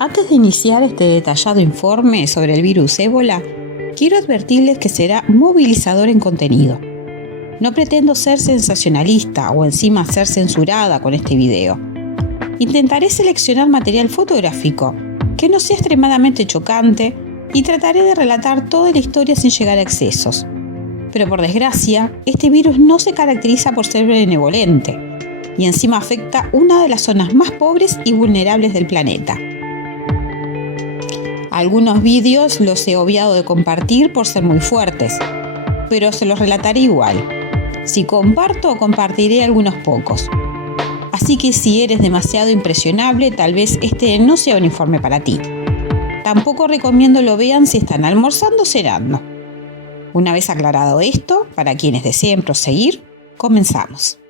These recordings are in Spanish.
Antes de iniciar este detallado informe sobre el virus ébola, quiero advertirles que será movilizador en contenido. No pretendo ser sensacionalista o encima ser censurada con este video. Intentaré seleccionar material fotográfico que no sea extremadamente chocante y trataré de relatar toda la historia sin llegar a excesos. Pero por desgracia, este virus no se caracteriza por ser benevolente y encima afecta una de las zonas más pobres y vulnerables del planeta. Algunos vídeos los he obviado de compartir por ser muy fuertes, pero se los relataré igual. Si comparto, compartiré algunos pocos. Así que si eres demasiado impresionable, tal vez este no sea un informe para ti. Tampoco recomiendo lo vean si están almorzando o cenando. Una vez aclarado esto, para quienes deseen proseguir, comenzamos.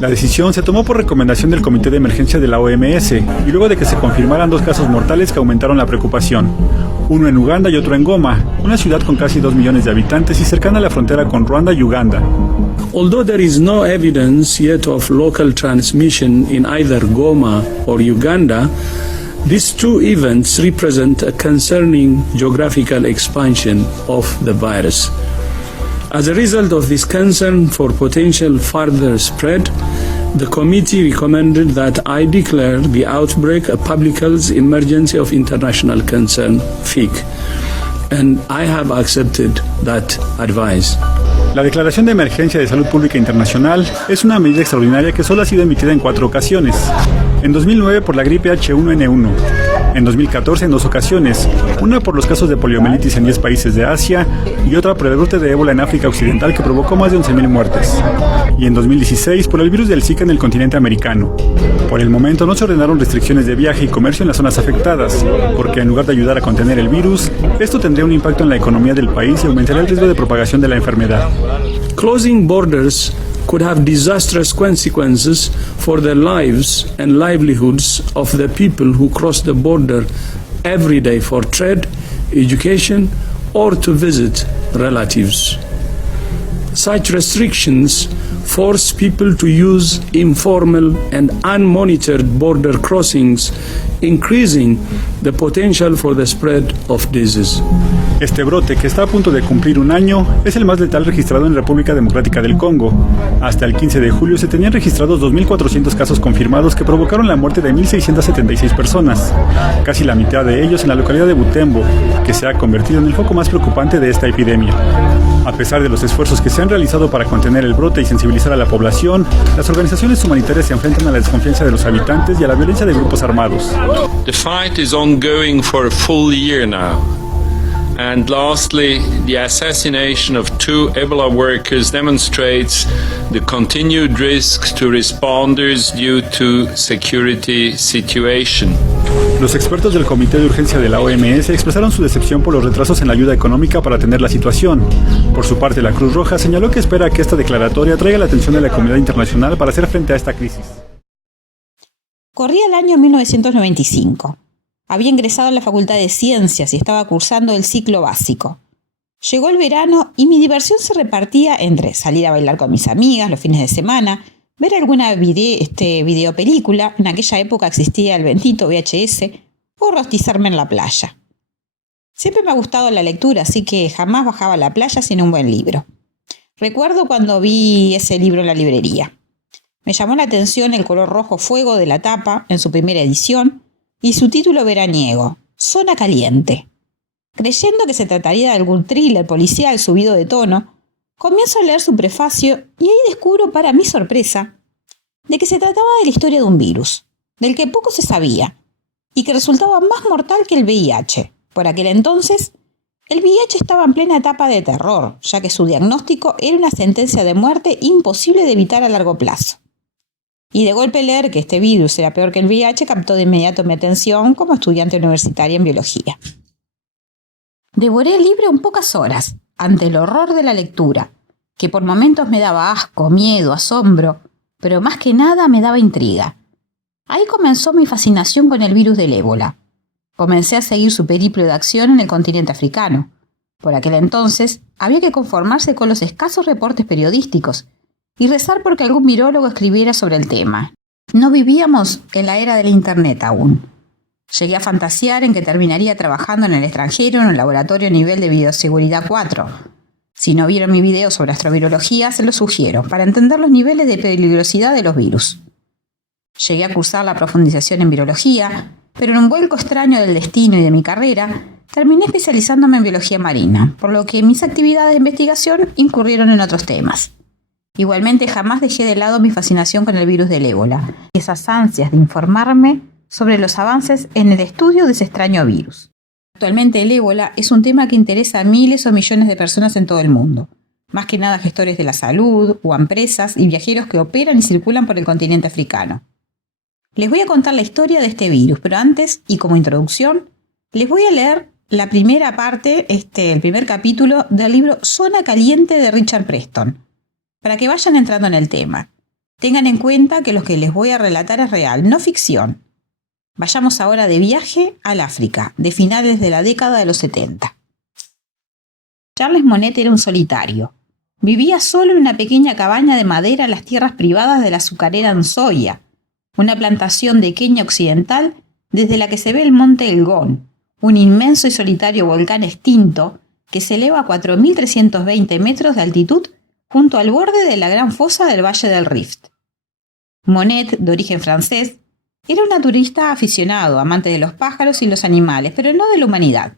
La decisión se tomó por recomendación del Comité de Emergencia de la OMS y luego de que se confirmaran 2 casos mortales que aumentaron la preocupación. Uno en Uganda y otro en Goma, una ciudad con casi 2 millones de habitantes y cercana a la frontera con Ruanda y Uganda. Although there is no evidence yet of local transmission in either Goma or Uganda, these 2 events represent a concerning geographical expansion of the virus. As a result of this concern for potential further spread, the committee recommended that I declare the outbreak a public health emergency of international concern, FIC, and I have accepted that advice. La Declaración de Emergencia de Salud Pública Internacional es una medida extraordinaria que solo ha sido emitida en 4 ocasiones. En 2009 por la gripe H1N1, en 2014 en 2 ocasiones, una por los casos de poliomielitis en 10 países de Asia y otra por el brote de ébola en África Occidental que provocó más de 11.000 muertes, y en 2016 por el virus del Zika en el continente americano. Por el momento no se ordenaron restricciones de viaje y comercio en las zonas afectadas, porque en lugar de ayudar a contener el virus, esto tendría un impacto en la economía del país y aumentaría el riesgo de propagación de la enfermedad. Closing borders could have disastrous consequences for the lives and livelihoods of the people who cross the border every day for trade, education, or to visit relatives. Such restrictions force people to use informal and unmonitored border crossings, increasing the potential for the spread of disease. Este brote, que está a punto de cumplir 1 año, es el más letal registrado en República Democrática del Congo. Hasta el 15 de julio se tenían registrados 2.400 casos confirmados que provocaron la muerte de 1.676 personas, casi la mitad de ellos en la localidad de Butembo, que se ha convertido en el foco más preocupante de esta epidemia. A pesar de los esfuerzos que se han realizado para contener el brote y sensibilizar a la población, las organizaciones humanitarias se enfrentan a la desconfianza de los habitantes y a la violencia de grupos armados. The fight is ongoing for a full year now. And lastly, the assassination of 2 Ebola workers demonstrates the continued risks to responders due to security situation. Los expertos del Comité de Urgencia de la OMS expresaron su decepción por los retrasos en la ayuda económica para atender la situación. Por su parte, la Cruz Roja señaló que espera que esta declaratoria traiga la atención de la comunidad internacional para hacer frente a esta crisis. Corría el año 1995. Había ingresado a la Facultad de Ciencias y estaba cursando el ciclo básico. Llegó el verano y mi diversión se repartía entre salir a bailar con mis amigas los fines de semana, ver alguna videopelícula, en aquella época existía el bendito VHS, o rostizarme en la playa. Siempre me ha gustado la lectura, así que jamás bajaba a la playa sin un buen libro. Recuerdo cuando vi ese libro en la librería. Me llamó la atención el color rojo fuego de la tapa en su primera edición y su título veraniego, Zona Caliente. Creyendo que se trataría de algún thriller policial subido de tono, comienzo a leer su prefacio y ahí descubro, para mi sorpresa, de que se trataba de la historia de un virus, del que poco se sabía, y que resultaba más mortal que el VIH. Por aquel entonces, el VIH estaba en plena etapa de terror, ya que su diagnóstico era una sentencia de muerte imposible de evitar a largo plazo. Y de golpe leer que este virus era peor que el VIH captó de inmediato mi atención como estudiante universitaria en biología. Devoré el libro en pocas horas, ante el horror de la lectura, que por momentos me daba asco, miedo, asombro, pero más que nada me daba intriga. Ahí comenzó mi fascinación con el virus del ébola. Comencé a seguir su periplo de acción en el continente africano. Por aquel entonces, había que conformarse con los escasos reportes periodísticos, y rezar porque algún virólogo escribiera sobre el tema. No vivíamos en la era del Internet aún. Llegué a fantasear en que terminaría trabajando en el extranjero en un laboratorio a nivel de bioseguridad 4. Si no vieron mi video sobre astrovirología, se lo sugiero, para entender los niveles de peligrosidad de los virus. Llegué a cursar la profundización en virología, pero en un vuelco extraño del destino y de mi carrera, terminé especializándome en biología marina, por lo que mis actividades de investigación incurrieron en otros temas. Igualmente, jamás dejé de lado mi fascinación con el virus del ébola, y esas ansias de informarme sobre los avances en el estudio de ese extraño virus. Actualmente el ébola es un tema que interesa a miles o millones de personas en todo el mundo, más que nada gestores de la salud o empresas y viajeros que operan y circulan por el continente africano. Les voy a contar la historia de este virus, pero antes, y como introducción, les voy a leer la primera parte, el primer capítulo del libro Zona Caliente de Richard Preston, para que vayan entrando en el tema. Tengan en cuenta que lo que les voy a relatar es real, no ficción. Vayamos ahora de viaje al África, de finales de la década de los 70. Charles Monette era un solitario. Vivía solo en una pequeña cabaña de madera en las tierras privadas de la azucarera Nzoia, una plantación de Kenia occidental desde la que se ve el monte Elgon, un inmenso y solitario volcán extinto que se eleva a 4.320 metros de altitud junto al borde de la gran fosa del Valle del Rift. Monette, de origen francés, era un naturista aficionado, amante de los pájaros y los animales, pero no de la humanidad.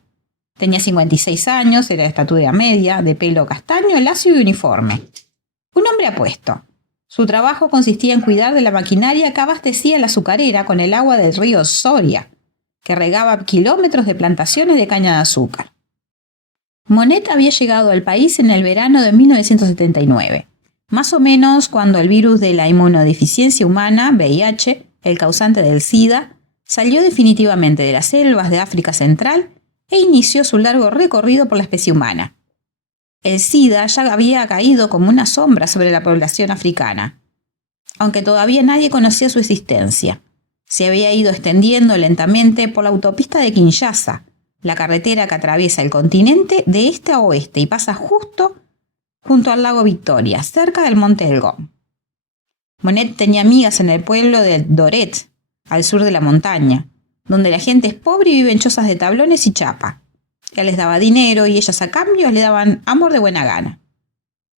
Tenía 56 años, era de estatura media, de pelo castaño, lacio y uniforme. Un hombre apuesto. Su trabajo consistía en cuidar de la maquinaria que abastecía la azucarera con el agua del río Soria, que regaba kilómetros de plantaciones de caña de azúcar. Monette había llegado al país en el verano de 1979, más o menos cuando el virus de la inmunodeficiencia humana, VIH, el causante del SIDA, salió definitivamente de las selvas de África Central e inició su largo recorrido por la especie humana. El SIDA ya había caído como una sombra sobre la población africana, aunque todavía nadie conocía su existencia. Se había ido extendiendo lentamente por la autopista de Kinshasa, la carretera que atraviesa el continente de este a oeste y pasa justo junto al lago Victoria, cerca del monte Elgon. Monette tenía amigas en el pueblo de Doret, al sur de la montaña, donde la gente es pobre y vive en chozas de tablones y chapa. Él les daba dinero y ellas a cambio le daban amor de buena gana.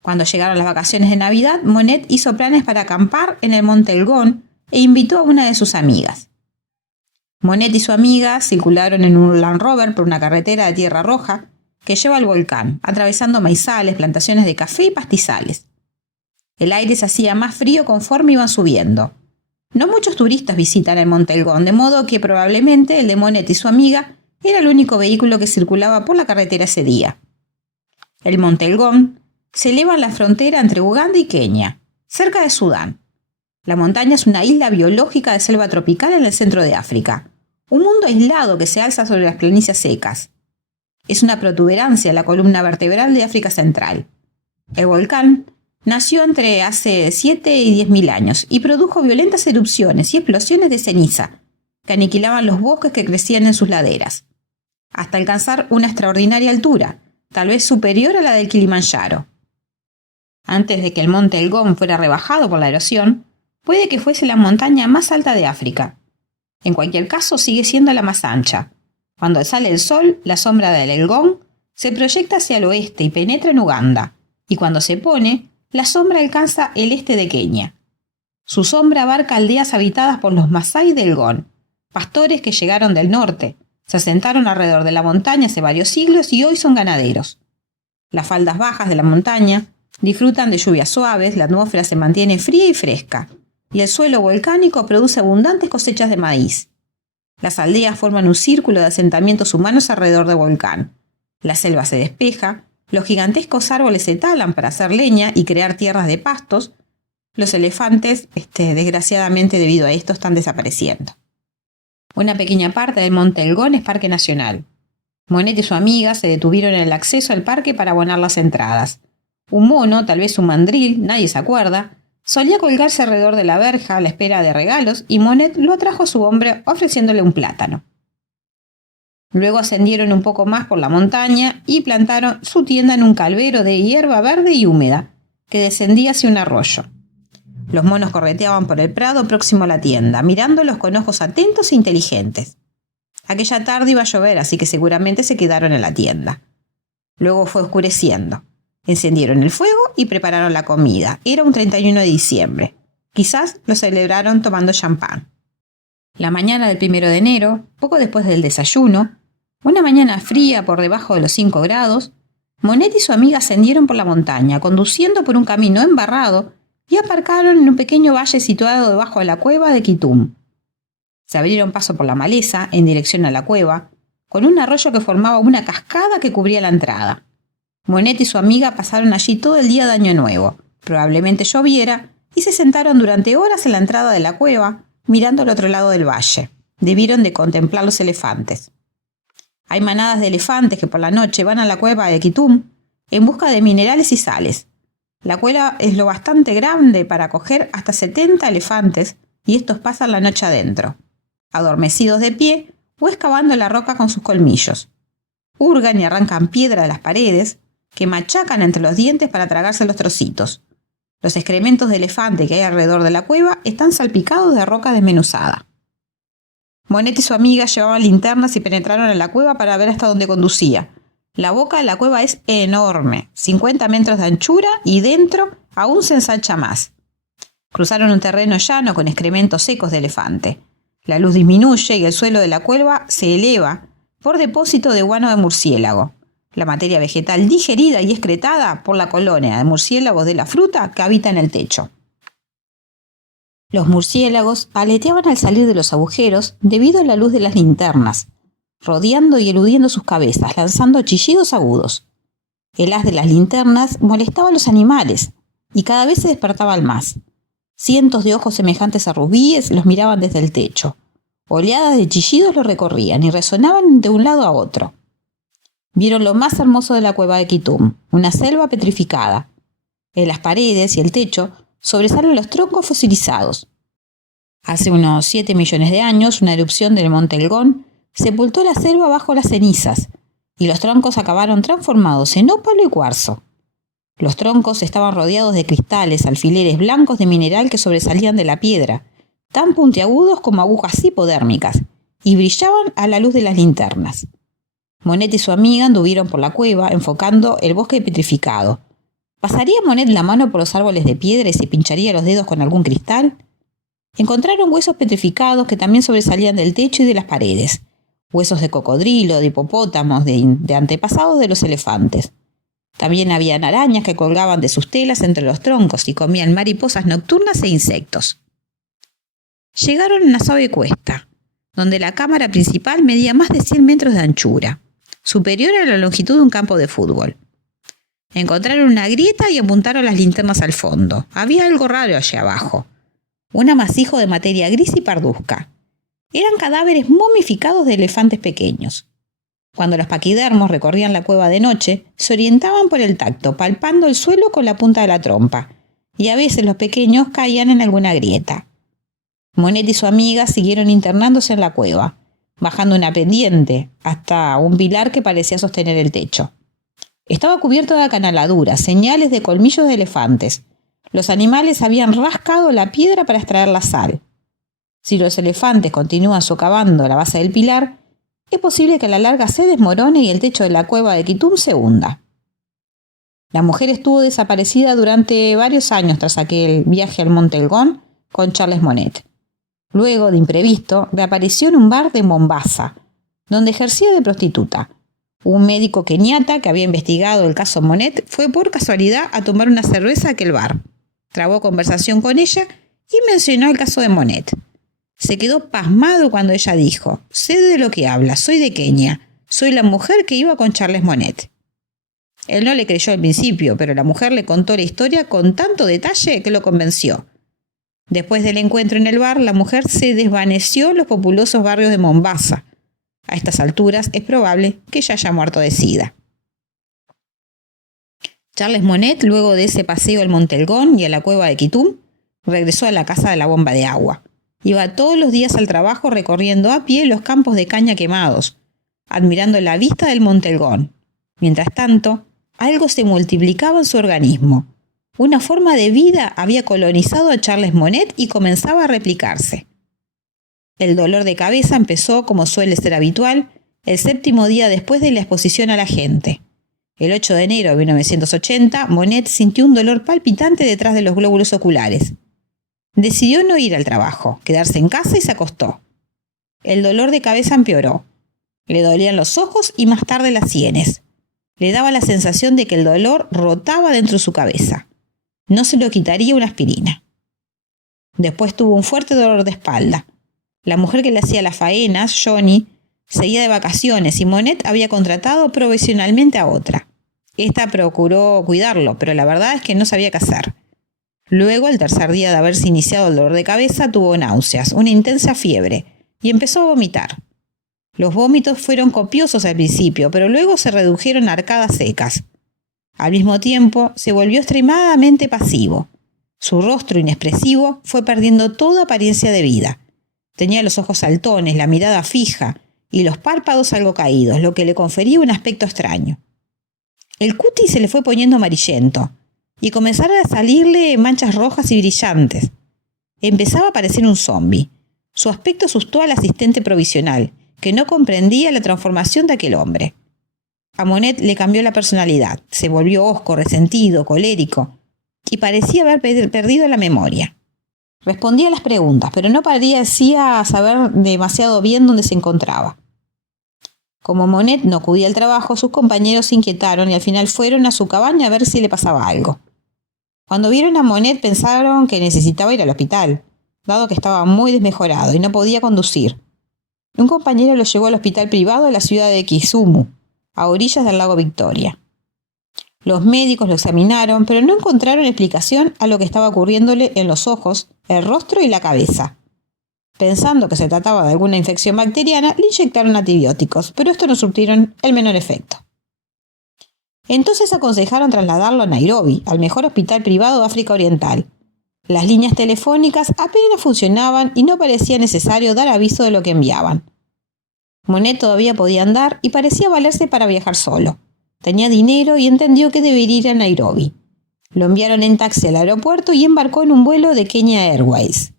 Cuando llegaron las vacaciones de Navidad, Monette hizo planes para acampar en el monte Elgon e invitó a una de sus amigas. Monette y su amiga circularon en un Land Rover por una carretera de tierra roja que lleva al volcán, atravesando maizales, plantaciones de café y pastizales. El aire se hacía más frío conforme iban subiendo. No muchos turistas visitan el monte Elgon, de modo que probablemente el de Monette y su amiga era el único vehículo que circulaba por la carretera ese día. El monte Elgon se eleva en la frontera entre Uganda y Kenia, cerca de Sudán. La montaña es una isla biológica de selva tropical en el centro de África, un mundo aislado que se alza sobre las planicies secas. Es una protuberancia en la columna vertebral de África Central. El volcán nació entre hace 7 y 10.000 años y produjo violentas erupciones y explosiones de ceniza que aniquilaban los bosques que crecían en sus laderas, hasta alcanzar una extraordinaria altura, tal vez superior a la del Kilimanjaro. Antes de que el monte Elgon fuera rebajado por la erosión, puede que fuese la montaña más alta de África. En cualquier caso, sigue siendo la más ancha. Cuando sale el sol, la sombra del Elgon se proyecta hacia el oeste y penetra en Uganda, y cuando se pone, la sombra alcanza el este de Kenia. Su sombra abarca aldeas habitadas por los Masái del Elgon, pastores que llegaron del norte, se asentaron alrededor de la montaña hace varios siglos y hoy son ganaderos. Las faldas bajas de la montaña disfrutan de lluvias suaves, la atmósfera se mantiene fría y fresca, y el suelo volcánico produce abundantes cosechas de maíz. Las aldeas forman un círculo de asentamientos humanos alrededor del volcán. La selva se despeja, los gigantescos árboles se talan para hacer leña y crear tierras de pastos. Los elefantes, desgraciadamente debido a esto, están desapareciendo. Una pequeña parte del monte Elgon es parque nacional. Monette y su amiga se detuvieron en el acceso al parque para abonar las entradas. Un mono, tal vez un mandril, nadie se acuerda, solía colgarse alrededor de la verja a la espera de regalos y Monette lo atrajo a su hombro ofreciéndole un plátano. Luego ascendieron un poco más por la montaña y plantaron su tienda en un calvero de hierba verde y húmeda, que descendía hacia un arroyo. Los monos correteaban por el prado próximo a la tienda, mirándolos con ojos atentos e inteligentes. Aquella tarde iba a llover, así que seguramente se quedaron en la tienda. Luego fue oscureciendo. Encendieron el fuego y prepararon la comida. Era un 31 de diciembre. Quizás lo celebraron tomando champán. La mañana del 1 de enero, poco después del desayuno, una mañana fría por debajo de los 5 grados, Monet y su amiga ascendieron por la montaña, conduciendo por un camino embarrado, y aparcaron en un pequeño valle situado debajo de la cueva de Quitum. Se abrieron paso por la maleza en dirección a la cueva, con un arroyo que formaba una cascada que cubría la entrada. Monet y su amiga pasaron allí todo el día de Año Nuevo. Probablemente lloviera, y se sentaron durante horas en la entrada de la cueva, mirando al otro lado del valle. Debieron de contemplar los elefantes. Hay manadas de elefantes que por la noche van a la cueva de Quitum en busca de minerales y sales. La cueva es lo bastante grande para acoger hasta 70 elefantes, y estos pasan la noche adentro, adormecidos de pie o excavando la roca con sus colmillos. Hurgan y arrancan piedra de las paredes, que machacan entre los dientes para tragarse los trocitos. Los excrementos de elefante que hay alrededor de la cueva están salpicados de roca desmenuzada. Monet y su amiga llevaban linternas y penetraron en la cueva para ver hasta dónde conducía. La boca de la cueva es enorme, 50 metros de anchura, y dentro aún se ensancha más. Cruzaron un terreno llano con excrementos secos de elefante. La luz disminuye y el suelo de la cueva se eleva por depósito de guano de murciélago, la materia vegetal digerida y excretada por la colonia de murciélagos de la fruta que habita en el techo. Los murciélagos aleteaban al salir de los agujeros debido a la luz de las linternas, rodeando y eludiendo sus cabezas, lanzando chillidos agudos. El haz de las linternas molestaba a los animales, y cada vez se despertaban más. Cientos de ojos semejantes a rubíes los miraban desde el techo. Oleadas de chillidos lo recorrían y resonaban de un lado a otro. Vieron lo más hermoso de la cueva de Quitum, una selva petrificada. En las paredes y el techo sobresalen los troncos fosilizados. Hace unos 7 millones de años, una erupción del monte Elgón sepultó la selva bajo las cenizas, y los troncos acabaron transformados en ópalo y cuarzo. Los troncos estaban rodeados de cristales, alfileres blancos de mineral que sobresalían de la piedra, tan puntiagudos como agujas hipodérmicas, y brillaban a la luz de las linternas. Monet y su amiga anduvieron por la cueva, enfocando el bosque petrificado. ¿Pasaría Monet la mano por los árboles de piedra y se pincharía los dedos con algún cristal? Encontraron huesos petrificados que también sobresalían del techo y de las paredes. Huesos de cocodrilo, de hipopótamos, de antepasados de los elefantes. También habían arañas que colgaban de sus telas entre los troncos y comían mariposas nocturnas e insectos. Llegaron a una suave cuesta, donde la cámara principal medía más de 100 metros de anchura, superior a la longitud de un campo de fútbol. Encontraron una grieta y apuntaron las linternas al fondo. Había algo raro allá abajo. Un amasijo de materia gris y parduzca. Eran cadáveres momificados de elefantes pequeños. Cuando los paquidermos recorrían la cueva de noche, se orientaban por el tacto, palpando el suelo con la punta de la trompa, y a veces los pequeños caían en alguna grieta. Monet y su amiga siguieron internándose en la cueva, bajando una pendiente hasta un pilar que parecía sostener el techo. Estaba cubierto de acanaladuras, señales de colmillos de elefantes. Los animales habían rascado la piedra para extraer la sal. Si los elefantes continúan socavando la base del pilar, es posible que a la larga se desmorone y el techo de la cueva de Quitum se hunda. La mujer estuvo desaparecida durante varios años tras aquel viaje al Monte Elgón con Charles Monet. Luego, de imprevisto, reapareció en un bar de Mombasa, donde ejercía de prostituta. Un médico keniata que había investigado el caso Monet fue por casualidad a tomar una cerveza a aquel bar. Trabó conversación con ella y mencionó el caso de Monet. Se quedó pasmado cuando ella dijo: «Sé de lo que habla, soy de Kenia, soy la mujer que iba con Charles Monet». Él no le creyó al principio, pero la mujer le contó la historia con tanto detalle que lo convenció. Después del encuentro en el bar, la mujer se desvaneció en los populosos barrios de Mombasa. A estas alturas es probable que ella haya muerto de sida. Charles Monet, luego de ese paseo al Monte Elgón y a la cueva de Quitum, regresó a la casa de la bomba de agua. Iba todos los días al trabajo recorriendo a pie los campos de caña quemados, admirando la vista del Monte Elgón. Mientras tanto, algo se multiplicaba en su organismo. Una forma de vida había colonizado a Charles Monnet y comenzaba a replicarse. El dolor de cabeza empezó, como suele ser habitual, el 7º día después de la exposición a la gente. El 8 de enero de 1980, Monnet sintió un dolor palpitante detrás de los glóbulos oculares. Decidió no ir al trabajo, quedarse en casa y se acostó. El dolor de cabeza empeoró. Le dolían los ojos y más tarde las sienes. Le daba la sensación de que el dolor rotaba dentro de su cabeza. No se lo quitaría una aspirina. Después tuvo un fuerte dolor de espalda. La mujer que le hacía las faenas, Johnny, seguía de vacaciones y Monnet había contratado provisionalmente a otra. Esta procuró cuidarlo, pero la verdad es que no sabía qué hacer. Luego, el tercer día de haberse iniciado el dolor de cabeza, tuvo náuseas, una intensa fiebre, y empezó a vomitar. Los vómitos fueron copiosos al principio, pero luego se redujeron a arcadas secas. Al mismo tiempo, se volvió extremadamente pasivo. Su rostro inexpresivo fue perdiendo toda apariencia de vida. Tenía los ojos saltones, la mirada fija y los párpados algo caídos, lo que le confería un aspecto extraño. El cutis se le fue poniendo amarillento y comenzaron a salirle manchas rojas y brillantes. Empezaba a parecer un zombi. Su aspecto asustó al asistente provisional, que no comprendía la transformación de aquel hombre. A Monnet le cambió la personalidad, se volvió hosco, resentido, colérico y parecía haber perdido la memoria. Respondía a las preguntas, pero no parecía saber demasiado bien dónde se encontraba. Como Monnet no acudía al trabajo, sus compañeros se inquietaron y al final fueron a su cabaña a ver si le pasaba algo. Cuando vieron a Monnet pensaron que necesitaba ir al hospital, dado que estaba muy desmejorado y no podía conducir. Un compañero lo llevó al hospital privado de la ciudad de Kisumu, a orillas del lago Victoria. Los médicos lo examinaron, pero no encontraron explicación a lo que estaba ocurriéndole en los ojos, el rostro y la cabeza. Pensando que se trataba de alguna infección bacteriana, le inyectaron antibióticos, pero estos no surtieron el menor efecto. Entonces aconsejaron trasladarlo a Nairobi, al mejor hospital privado de África Oriental. Las líneas telefónicas apenas funcionaban y no parecía necesario dar aviso de lo que enviaban. Monnet todavía podía andar y parecía valerse para viajar solo. Tenía dinero y entendió que debería ir a Nairobi. Lo enviaron en taxi al aeropuerto y embarcó en un vuelo de Kenya Airways.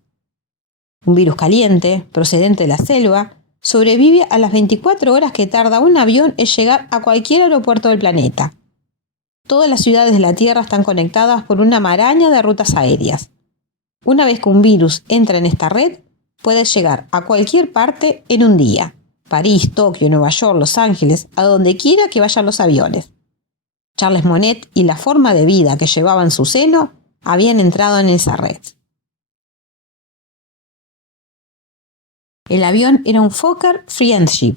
Un virus caliente, procedente de la selva, sobrevive a las 24 horas que tarda un avión en llegar a cualquier aeropuerto del planeta. Todas las ciudades de la Tierra están conectadas por una maraña de rutas aéreas. Una vez que un virus entra en esta red, puede llegar a cualquier parte en un día. París, Tokio, Nueva York, Los Ángeles, a donde quiera que vayan los aviones. Charles Monnet y la forma de vida que llevaba en su seno habían entrado en esa red. El avión era un Fokker Friendship,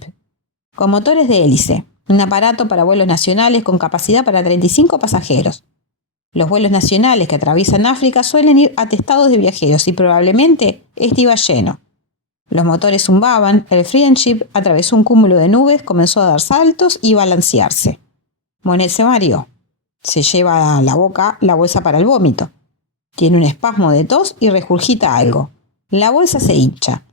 con motores de hélice, un aparato para vuelos nacionales con capacidad para 35 pasajeros. Los vuelos nacionales que atraviesan África suelen ir atestados de viajeros y probablemente este iba lleno. Los motores zumbaban, el Friendship atravesó un cúmulo de nubes, comenzó a dar saltos y balancearse. Monnet se mareó. Se lleva a la boca la bolsa para el vómito. Tiene un espasmo de tos y regurgita algo. La bolsa se hincha.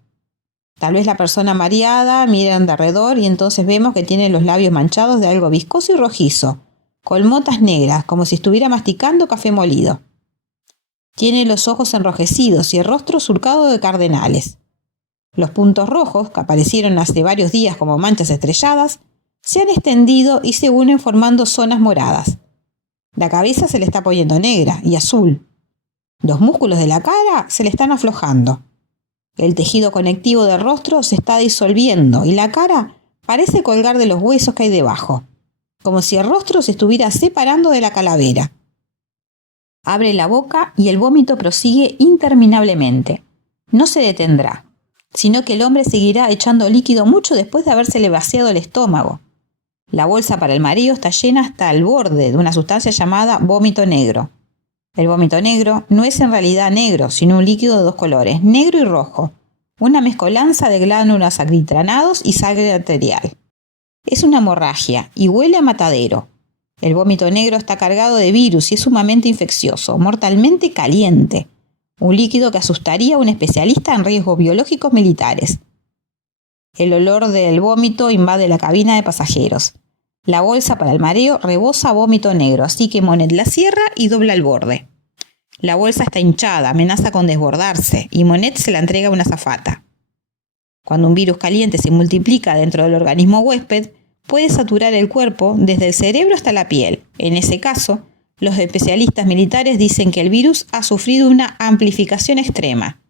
Tal vez la persona mareada mira en derredor y entonces vemos que tiene los labios manchados de algo viscoso y rojizo, con motas negras, como si estuviera masticando café molido. Tiene los ojos enrojecidos y el rostro surcado de cardenales. Los puntos rojos, que aparecieron hace varios días como manchas estrelladas, se han extendido y se unen formando zonas moradas. La cabeza se le está poniendo negra y azul. Los músculos de la cara se le están aflojando. El tejido conectivo del rostro se está disolviendo y la cara parece colgar de los huesos que hay debajo, como si el rostro se estuviera separando de la calavera. Abre la boca y el vómito prosigue interminablemente. No se detendrá, sino que el hombre seguirá echando líquido mucho después de habérsele vaciado el estómago. La bolsa para el mareo está llena hasta el borde de una sustancia llamada vómito negro. El vómito negro no es en realidad negro, sino un líquido de dos colores, negro y rojo, una mezcolanza de glándulas acritranados y sangre arterial. Es una hemorragia y huele a matadero. El vómito negro está cargado de virus y es sumamente infeccioso, mortalmente caliente, un líquido que asustaría a un especialista en riesgos biológicos militares. El olor del vómito invade la cabina de pasajeros. La bolsa para el mareo rebosa vómito negro, así que Monnet la cierra y dobla el borde. La bolsa está hinchada, amenaza con desbordarse y Monet se la entrega a una azafata. Cuando un virus caliente se multiplica dentro del organismo huésped, puede saturar el cuerpo desde el cerebro hasta la piel. En ese caso, los especialistas militares dicen que el virus ha sufrido una amplificación extrema.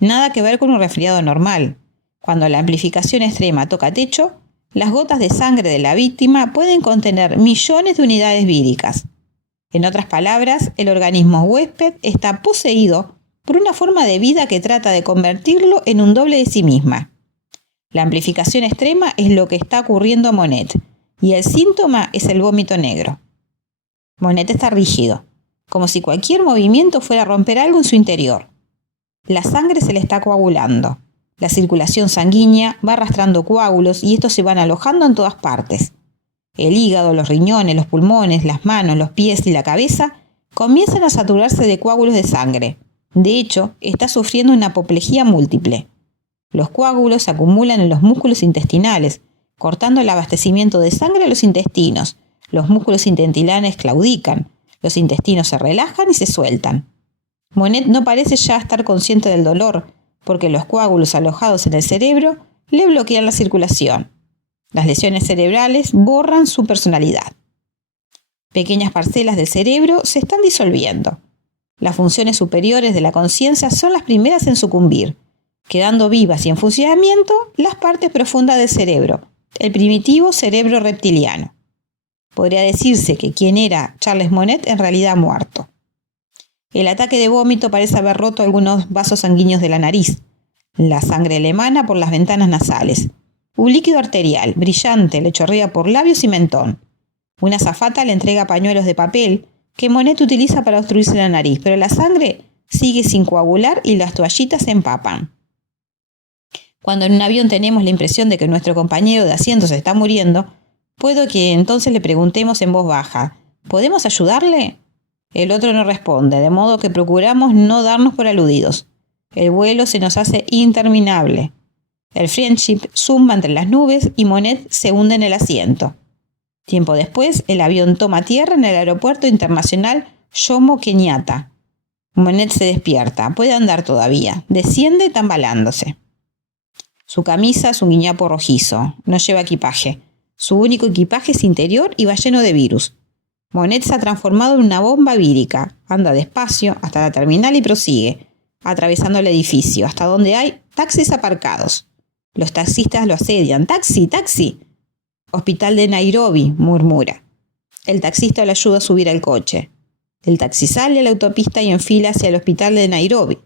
Nada que ver con un resfriado normal. Cuando la amplificación extrema toca techo, las gotas de sangre de la víctima pueden contener millones de unidades víricas. En otras palabras, el organismo huésped está poseído por una forma de vida que trata de convertirlo en un doble de sí misma. La amplificación extrema es lo que está ocurriendo a Monet, y el síntoma es el vómito negro. Monet está rígido, como si cualquier movimiento fuera a romper algo en su interior. La sangre se le está coagulando. La circulación sanguínea va arrastrando coágulos y estos se van alojando en todas partes. El hígado, los riñones, los pulmones, las manos, los pies y la cabeza comienzan a saturarse de coágulos de sangre. De hecho, está sufriendo una apoplejía múltiple. Los coágulos se acumulan en los músculos intestinales, cortando el abastecimiento de sangre a los intestinos. Los músculos intestinales claudican, los intestinos se relajan y se sueltan. Monet no parece ya estar consciente del dolor, porque los coágulos alojados en el cerebro le bloquean la circulación. Las lesiones cerebrales borran su personalidad. Pequeñas parcelas del cerebro se están disolviendo. Las funciones superiores de la conciencia son las primeras en sucumbir, quedando vivas y en funcionamiento las partes profundas del cerebro, el primitivo cerebro reptiliano. Podría decirse que quien era Charles Monet en realidad ha muerto. El ataque de vómito parece haber roto algunos vasos sanguíneos de la nariz. La sangre le emana por las ventanas nasales. Un líquido arterial, brillante, le chorrea por labios y mentón. Una azafata le entrega pañuelos de papel que Monet utiliza para obstruirse la nariz, pero la sangre sigue sin coagular y las toallitas se empapan. Cuando en un avión tenemos la impresión de que nuestro compañero de asiento se está muriendo, puedo que entonces le preguntemos en voz baja, ¿podemos ayudarle? El otro no responde, de modo que procuramos no darnos por aludidos. El vuelo se nos hace interminable. El Friendship zumba entre las nubes y Monet se hunde en el asiento. Tiempo después, el avión toma tierra en el aeropuerto internacional Jomo Kenyatta. Monet se despierta, puede andar todavía, desciende tambalándose. Su camisa es un guiñapo rojizo, no lleva equipaje. Su único equipaje es interior y va lleno de virus. Monet se ha transformado en una bomba vírica. Anda despacio hasta la terminal y prosigue, atravesando el edificio, hasta donde hay taxis aparcados. Los taxistas lo asedian. ¡Taxi, taxi! Hospital de Nairobi, murmura. El taxista lo ayuda a subir al coche. El taxi sale a la autopista y enfila hacia el hospital de Nairobi.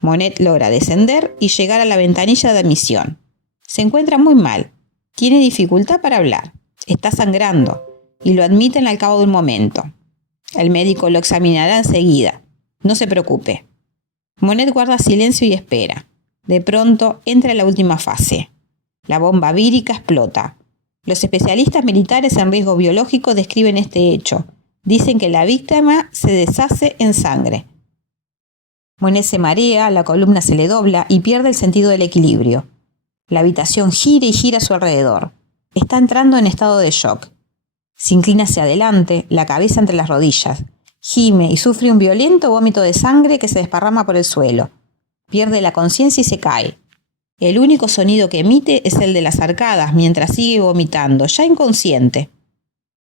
Monet logra descender y llegar a la ventanilla de admisión. Se encuentra muy mal. Tiene dificultad para hablar. Está sangrando y lo admiten al cabo de un momento. El médico lo examinará enseguida. No se preocupe. Monet guarda silencio y espera. De pronto entra la última fase. La bomba vírica explota. Los especialistas militares en riesgo biológico describen este hecho. Dicen que la víctima se deshace en sangre. Monet se marea, la columna se le dobla y pierde el sentido del equilibrio. La habitación gira y gira a su alrededor. Está entrando en estado de shock. Se inclina hacia adelante, la cabeza entre las rodillas. Gime y sufre un violento vómito de sangre que se desparrama por el suelo. Pierde la conciencia y se cae. El único sonido que emite es el de las arcadas mientras sigue vomitando, ya inconsciente.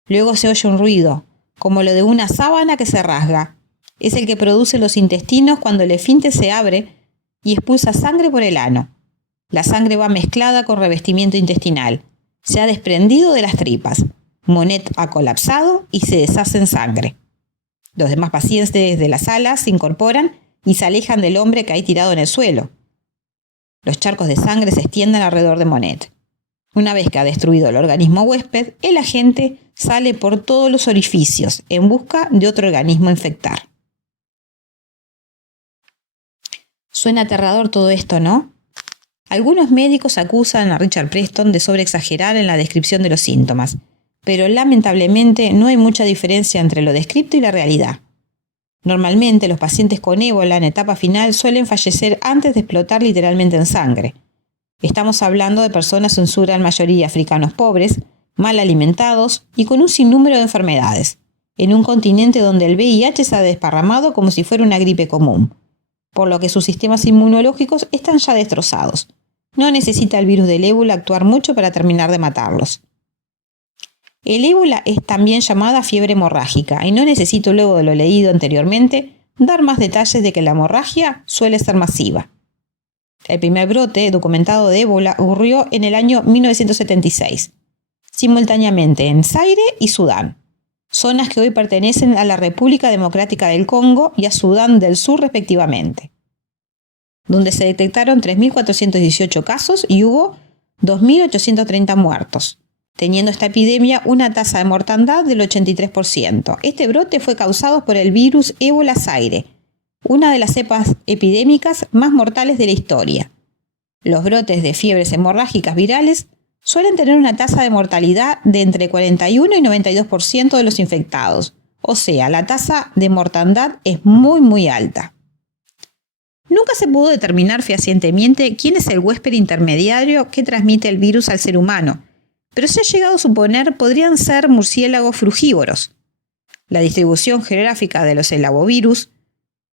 Luego se oye un ruido, como lo de una sábana que se rasga. Es el que produce los intestinos cuando el esfínter se abre y expulsa sangre por el ano. La sangre va mezclada con revestimiento intestinal. Se ha desprendido de las tripas. Monet ha colapsado y se deshace en sangre. Los demás pacientes de la sala se incorporan y se alejan del hombre que hay tirado en el suelo. Los charcos de sangre se extienden alrededor de Monet. Una vez que ha destruido el organismo huésped, el agente sale por todos los orificios en busca de otro organismo a infectar. Suena aterrador todo esto, ¿no? Algunos médicos acusan a Richard Preston de sobreexagerar en la descripción de los síntomas, pero lamentablemente no hay mucha diferencia entre lo descrito y la realidad. Normalmente los pacientes con ébola en etapa final suelen fallecer antes de explotar literalmente en sangre. Estamos hablando de personas en su gran mayoría africanos pobres, mal alimentados y con un sinnúmero de enfermedades. en un continente donde el VIH se ha desparramado como si fuera una gripe común, por lo que sus sistemas inmunológicos están ya destrozados. No necesita el virus del ébola actuar mucho para terminar de matarlos. El ébola es también llamada fiebre hemorrágica y no necesito, luego de lo leído anteriormente, dar más detalles de que la hemorragia suele ser masiva. El primer brote documentado de ébola ocurrió en el año 1976, simultáneamente en Zaire y Sudán, zonas que hoy pertenecen a la República Democrática del Congo y a Sudán del Sur respectivamente, donde se detectaron 3.418 casos y hubo 2.830 muertos, teniendo esta epidemia una tasa de mortandad del 83%. Este brote fue causado por el virus ébola Zaire, una de las cepas epidémicas más mortales de la historia. Los brotes de fiebres hemorrágicas virales suelen tener una tasa de mortalidad de entre 41 y 92% de los infectados, o sea, la tasa de mortandad es muy alta. Nunca se pudo determinar fehacientemente quién es el huésped intermediario que transmite el virus al ser humano, pero se ha llegado a suponer podrían ser murciélagos frugívoros. La distribución geográfica de los helavovirus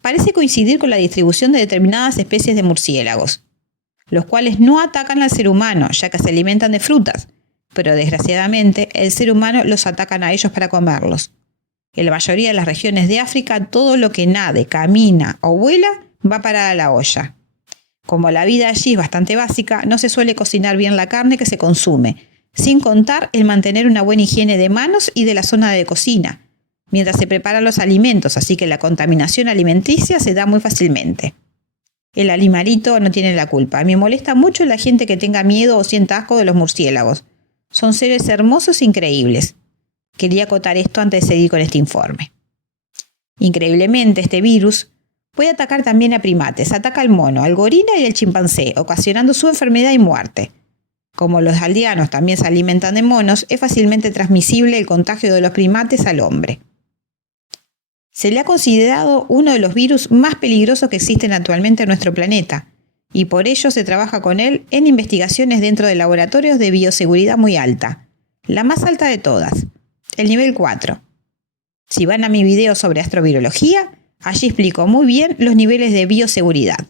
parece coincidir con la distribución de determinadas especies de murciélagos, los cuales no atacan al ser humano, ya que se alimentan de frutas, pero desgraciadamente el ser humano los atacan a ellos para comerlos. En la mayoría de las regiones de África, todo lo que nade, camina o vuela va para la olla. Como la vida allí es bastante básica, no se suele cocinar bien la carne que se consume, sin contar el mantener una buena higiene de manos y de la zona de cocina, mientras se preparan los alimentos, así que la contaminación alimenticia se da muy fácilmente. El animalito no tiene la culpa. Me molesta mucho la gente que tenga miedo o sienta asco de los murciélagos. Son seres hermosos e increíbles. Quería acotar esto antes de seguir con este informe. Increíblemente, este virus puede atacar también a primates. Ataca al mono, al gorila y al chimpancé, ocasionando su enfermedad y muerte. Como los aldeanos también se alimentan de monos, es fácilmente transmisible el contagio de los primates al hombre. Se le ha considerado uno de los virus más peligrosos que existen actualmente en nuestro planeta, y por ello se trabaja con él en investigaciones dentro de laboratorios de bioseguridad muy alta, la más alta de todas, el nivel 4. Si van a mi video sobre astrovirología, allí explico muy bien los niveles de bioseguridad.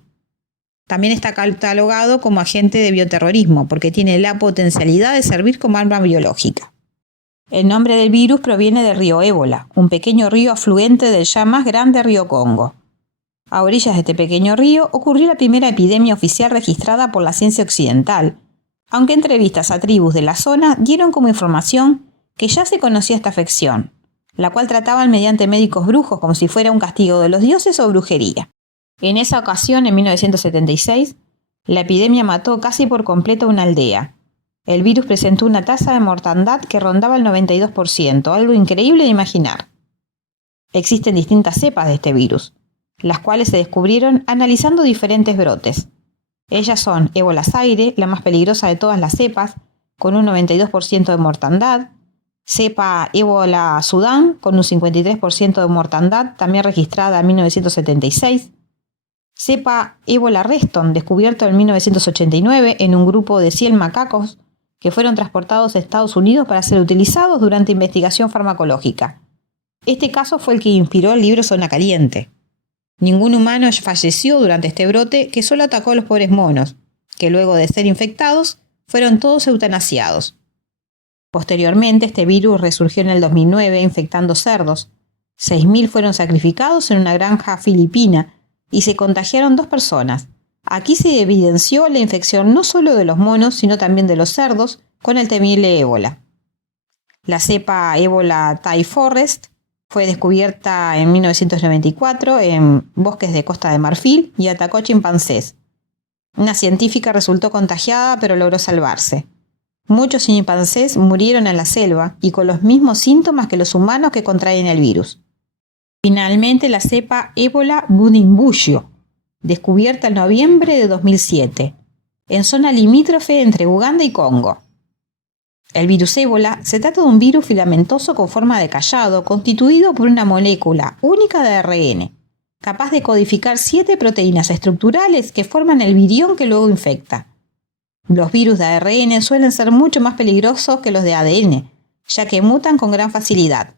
También está catalogado como agente de bioterrorismo porque tiene la potencialidad de servir como arma biológica. El nombre del virus proviene del río Ébola, un pequeño río afluente del ya más grande río Congo. A orillas de este pequeño río ocurrió la primera epidemia oficial registrada por la ciencia occidental, aunque entrevistas a tribus de la zona dieron como información que ya se conocía esta afección, la cual trataban mediante médicos brujos como si fuera un castigo de los dioses o brujería. En esa ocasión, en 1976, la epidemia mató casi por completo una aldea. El virus presentó una tasa de mortandad que rondaba el 92%, algo increíble de imaginar. Existen distintas cepas de este virus, las cuales se descubrieron analizando diferentes brotes. Ellas son ébola Zaire, la más peligrosa de todas las cepas, con un 92% de mortandad, cepa ébola Sudán, con un 53% de mortandad, también registrada en 1976, cepa ébola Reston, descubierto en 1989 en un grupo de 100 macacos que fueron transportados a Estados Unidos para ser utilizados durante investigación farmacológica. Este caso fue el que inspiró el libro Zona Caliente. Ningún humano falleció durante este brote que solo atacó a los pobres monos, que luego de ser infectados fueron todos eutanasiados. Posteriormente, este virus resurgió en el 2009 infectando cerdos. 6.000 fueron sacrificados en una granja filipina y se contagiaron 2 personas. Aquí se evidenció la infección no solo de los monos, sino también de los cerdos con el temible ébola. La cepa ébola Thai Forest fue descubierta en 1994 en bosques de Costa de Marfil y atacó chimpancés. Una científica resultó contagiada pero logró salvarse. Muchos chimpancés murieron en la selva y con los mismos síntomas que los humanos que contraen el virus. Finalmente, la cepa ébola Budimbusio, descubierta en noviembre de 2007, en zona limítrofe entre Uganda y Congo. El virus ébola se trata de un virus filamentoso con forma de cayado constituido por una molécula única de ARN, capaz de codificar 7 proteínas estructurales que forman el virión que luego infecta. Los virus de ARN suelen ser mucho más peligrosos que los de ADN, ya que mutan con gran facilidad.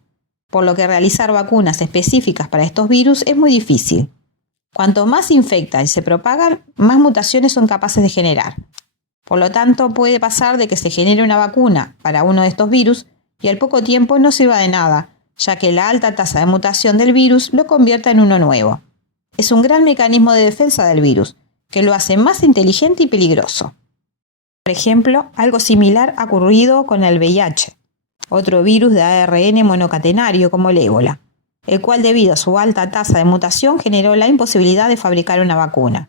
por lo que realizar vacunas específicas para estos virus es muy difícil. Cuanto más se infectan y se propagan, más mutaciones son capaces de generar. Por lo tanto, puede pasar de que se genere una vacuna para uno de estos virus y al poco tiempo no sirva de nada, ya que la alta tasa de mutación del virus lo convierta en uno nuevo. Es un gran mecanismo de defensa del virus, que lo hace más inteligente y peligroso. Por ejemplo, algo similar ha ocurrido con el VIH, otro virus de ARN monocatenario como el ébola, el cual debido a su alta tasa de mutación generó la imposibilidad de fabricar una vacuna.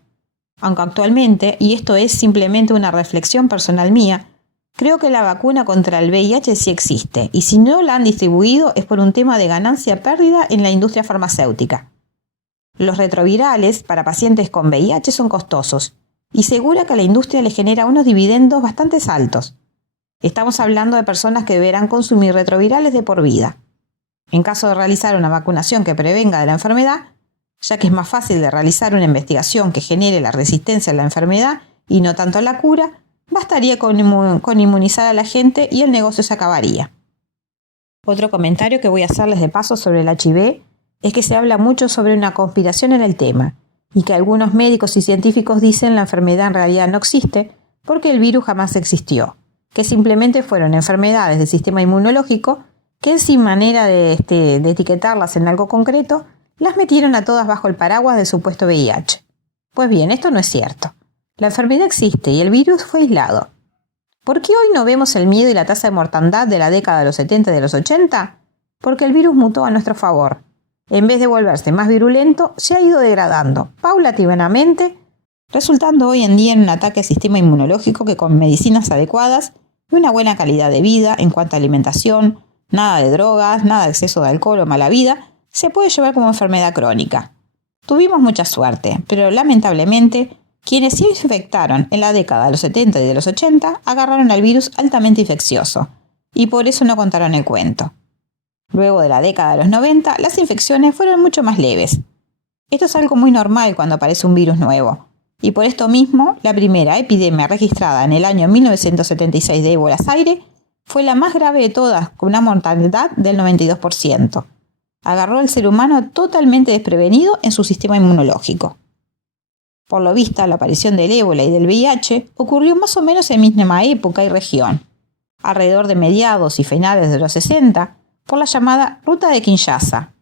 Aunque actualmente, y esto es simplemente una reflexión personal mía, creo que la vacuna contra el VIH sí existe, y si no la han distribuido es por un tema de ganancia-pérdida en la industria farmacéutica. Los retrovirales para pacientes con VIH son costosos, y segura que a la industria le genera unos dividendos bastante altos. Estamos hablando de personas que deberán consumir retrovirales de por vida. En caso de realizar una vacunación que prevenga de la enfermedad, ya que es más fácil de realizar una investigación que genere la resistencia a la enfermedad y no tanto a la cura, bastaría con inmunizar a la gente y el negocio se acabaría. Otro comentario que voy a hacerles de paso sobre el HIV es que se habla mucho sobre una conspiración en el tema y que algunos médicos y científicos dicen la enfermedad en realidad no existe porque el virus jamás existió, que simplemente fueron enfermedades del sistema inmunológico que sin manera de etiquetarlas en algo concreto, las metieron a todas bajo el paraguas del supuesto VIH. Pues bien, esto no es cierto. La enfermedad existe y el virus fue aislado. ¿Por qué hoy no vemos el miedo y la tasa de mortandad de la década de los 70 y de los 80? Porque el virus mutó a nuestro favor. En vez de volverse más virulento, se ha ido degradando paulatinamente, resultando hoy en día en un ataque al sistema inmunológico que con medicinas adecuadas y una buena calidad de vida en cuanto a alimentación, nada de drogas, nada de exceso de alcohol o mala vida, se puede llevar como enfermedad crónica. Tuvimos mucha suerte, pero lamentablemente, quienes se infectaron en la década de los 70 y de los 80 agarraron al virus altamente infeccioso, y por eso no contaron el cuento. Luego de la década de los 90, las infecciones fueron mucho más leves. Esto es algo muy normal cuando aparece un virus nuevo, y por esto mismo, la primera epidemia registrada en el año 1976 de ébola aire fue la más grave de todas, con una mortalidad del 92%. Agarró al ser humano totalmente desprevenido en su sistema inmunológico. Por lo visto, la aparición del ébola y del VIH ocurrió más o menos en misma época y región, alrededor de mediados y finales de los 60, por la llamada Ruta de Kinshasa.